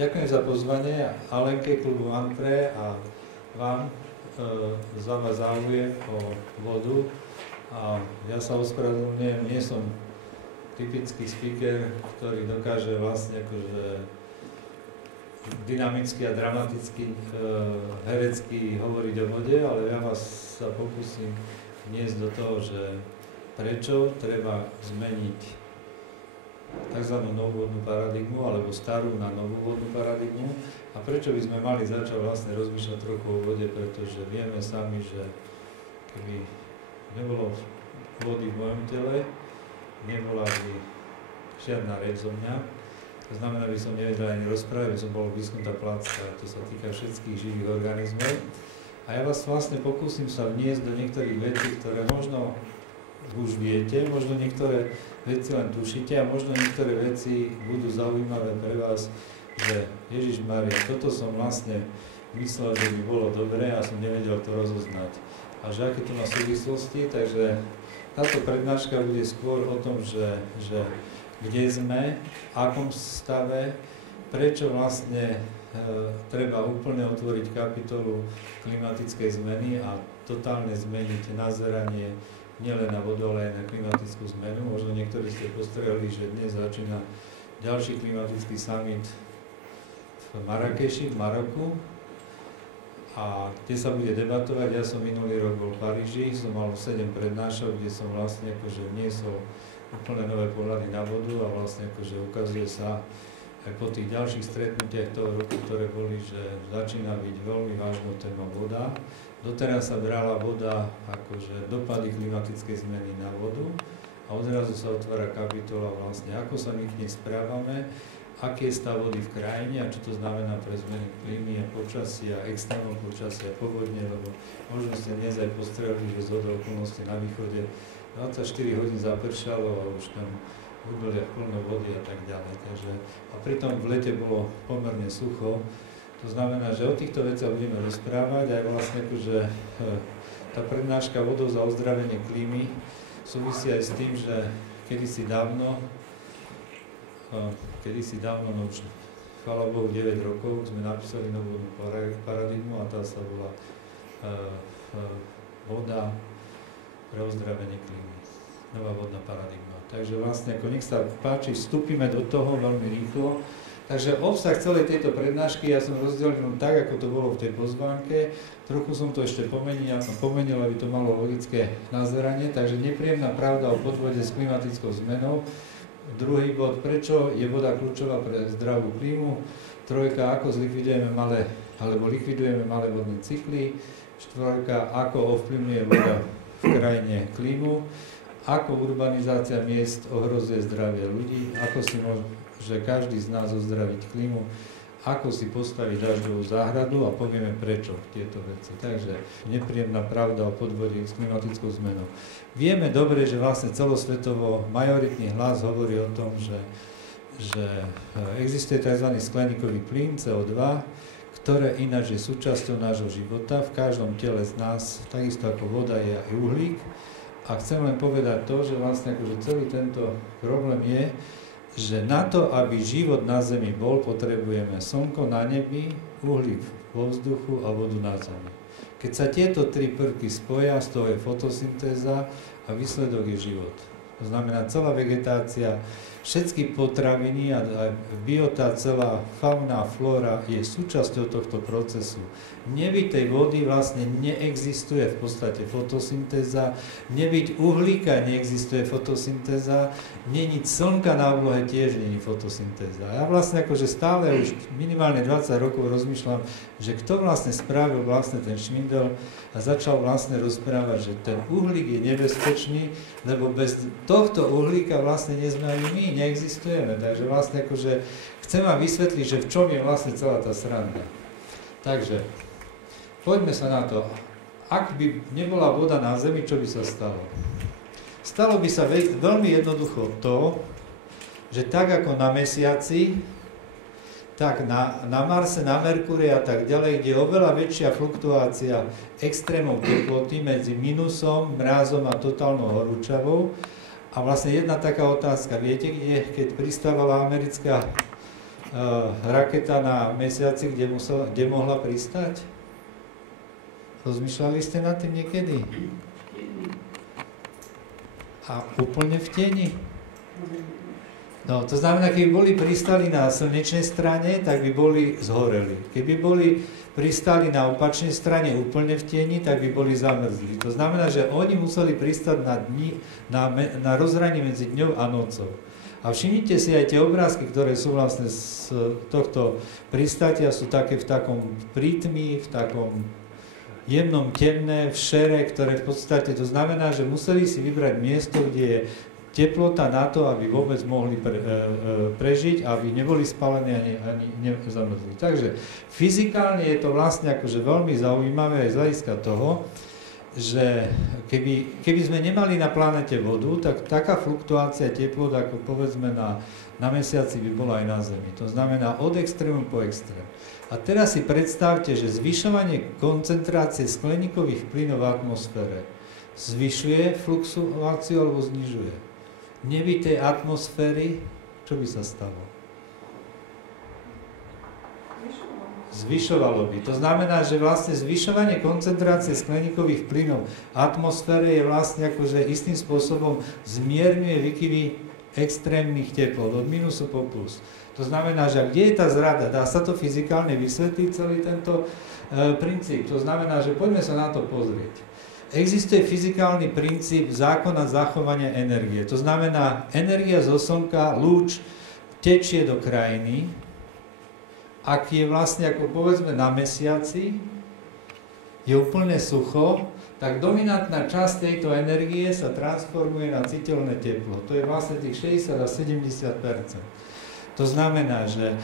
Ďakujem za pozvanie Alenke klubu Antre a vám za vás záujem o vodu. A ja sa ospravedlňujem, nie som typický speaker, ktorý dokáže vlastne akože dynamicky a dramaticky, herecky hovoriť o vode, ale ja vás sa pokúsim vniesť do toho, že prečo treba zmeniť tzv. Novú vodnú paradigmu alebo starú na novú vodnú paradigmu a prečo by sme mali začať vlastne rozmýšľať trochu o vode, pretože vieme sami, že keby nebolo vody v mojom tele, nebola by žiadna reč zo mňa. To znamená, že by som nevedel ani rozprávať, že som bol vyschnutá placka, to sa týka všetkých živých organizmov. A ja vás vlastne pokúsim sa vniesť do niektorých vecí, ktoré možno už viete, možno niektoré veci len tušíte a možno niektoré veci budú zaujímavé pre vás, že Ježišmária, toto som vlastne myslel, že by bolo dobré a som nevedel to rozoznať. A že aké to má súvislosti, takže táto prednáška bude skôr o tom, že kde sme, v akom stave, prečo vlastne treba úplne otvoriť kapitolu klimatickej zmeny a totálne zmeniť nazeranie nielen na vodu, ale aj na klimatickú zmenu. Možno niektorí ste postrehli, že dnes začína ďalší klimatický summit v Marrakeši, v Maroku, a kde sa bude debatovať. Ja som minulý rok bol v Paríži, som mal 7 prednášok, kde som vlastne akože vniesol úplne nové pohľady na vodu a vlastne akože ukazuje sa aj po tých ďalších stretnutiach toho roku, ktoré boli, že začína byť veľmi vážnou téma voda. Doteraz sa brala voda akože dopady klimatickej zmeny na vodu a odrazu sa otvára kapitola vlastne, ako sa my k nej správame, aký je stav vody v krajine a čo to znamená pre zmeny klímy a počasia, extrémov počasia, povodne, lebo možno ste dnes aj postrehli, že zhodou okolností na východe 24 hodín zapršalo a už tam v údoliach plno vody a tak ďalej. Takže, a pritom v lete bolo pomerne sucho. To znamená, že o týchto veciach budeme rozprávať aj vlastne akože tá prednáška vodou za ozdravenie klímy súvisí aj s tým, že kedysi dávno, no už chvála Bohu 9 rokov, sme napísali novú paradigmu a tá sa volá voda pre ozdravenie klímy. Nová vodná paradigma. Takže vlastne, ako nech sa páči, vstúpime do toho veľmi rýchlo. Takže obsah celej tejto prednášky ja som rozdelil tak, ako to bolo v tej pozvánke. Trochu som to ešte pomenil, aby to malo logické nazeranie. Takže nepríjemná pravda o podvode s klimatickou zmenou. Druhý bod, prečo je voda kľúčová pre zdravú klímu. Trojka, ako likvidujeme malé vodné cykly. Štvorka, ako ovplyvňuje voda v krajine klímu. Ako urbanizácia miest ohrozuje zdravie ľudí. Ako si že každý z nás ozdraviť klímu, ako si postaviť dažďovú záhradu a povieme prečo tieto veci. Takže nepríjemná pravda o podvode s klimatickou zmenou. Vieme dobre, že vlastne celosvetovo majoritný hlas hovorí o tom, že existuje tzv. Skleníkový plyn CO2, ktoré ináč je súčasťou nášho života. V každom tele z nás, takisto ako voda, je aj uhlík. A chcem len povedať to, že vlastne akože celý tento problém je, že na to, aby život na Zemi bol, potrebujeme slnko na nebi, uhlík vo vzduchu a vodu na Zemi. Keď sa tieto tri prvky spoja, z toho je fotosyntéza a výsledok je život. To znamená, celá vegetácia, všetky potraviny a biota, celá fauna a flóra je súčasťou tohto procesu. Nebyť tej vody vlastne neexistuje v podstate fotosyntéza, nebyť uhlíka neexistuje fotosyntéza, neniť slnka na oblohe tiež není fotosyntéza. Ja vlastne akože stále už minimálne 20 rokov rozmýšľam, že kto vlastne spravil vlastne ten šmindel a začal vlastne rozprávať, že ten uhlík je nebezpečný, lebo bez tohto uhlíka vlastne nie sme ani my, neexistujeme. Takže vlastne akože chcem vám vysvetliť, že v čom je vlastne celá tá sranda. Takže poďme sa na to. Ak by nebola voda na Zemi, čo by sa stalo? Stalo by sa veľmi jednoducho to, že tak ako na Mesiaci, tak na Marse, na Merkúrii a tak ďalej, kde je oveľa väčšia fluktuácia extrémov teploty medzi minusom, mrázom a totálnou horúčavou. A vlastne jedna taká otázka, viete, keď pristávala americká raketa na mesiaci, kde mohla pristať? Rozmýšľali ste nad tým niekedy? A úplne v tieni. No, to znamená, keby boli pristali na slnečnej strane, tak by boli zhoreli. Keby boli pristali na opačnej strane úplne v tieni, tak by boli zamrzli. To znamená, že oni museli pristať na rozhraní medzi dňou a nocou. A všimnite si aj tie obrázky, ktoré sú vlastne z tohto pristátia, sú také v takom prítmi, v takom jemnom temné, v šere, ktoré v podstate, to znamená, že museli si vybrať miesto, kde je teplota na to, aby vôbec mohli prežiť, aby neboli spálení ani nezamrzli. Takže fyzikálne je to vlastne akože veľmi zaujímavé aj z hľadiska toho, že keby sme nemali na planete vodu, tak taká fluktuácia teplot, ako povedzme na mesiaci, by bola aj na Zemi. To znamená od extrému po extrém. A teraz si predstavte, že zvyšovanie koncentrácie skleníkových plynov v atmosfére zvyšuje fluktuáciu alebo znižuje. Nebitej atmosféry, čo by sa stalo? Zvyšovalo by. To znamená, že vlastne zvyšovanie koncentrácie skleníkových plynov v atmosfére je vlastne akože istým spôsobom zmierňuje výkyvy extrémnych teplot od minusu po plus. To znamená, že kde je tá zrada? Dá sa to fyzikálne vysvetliť celý tento princíp. To znamená, že poďme sa na to pozrieť. Existuje fyzikálny princíp zákona zachovania energie. To znamená, energia zo Slnka, lúč, tečie do krajiny. Ak je vlastne, ako povedzme, na mesiaci, je úplne sucho, tak dominantná časť tejto energie sa transformuje na citeľné teplo. To je vlastne tých 60 až 70%. To znamená, že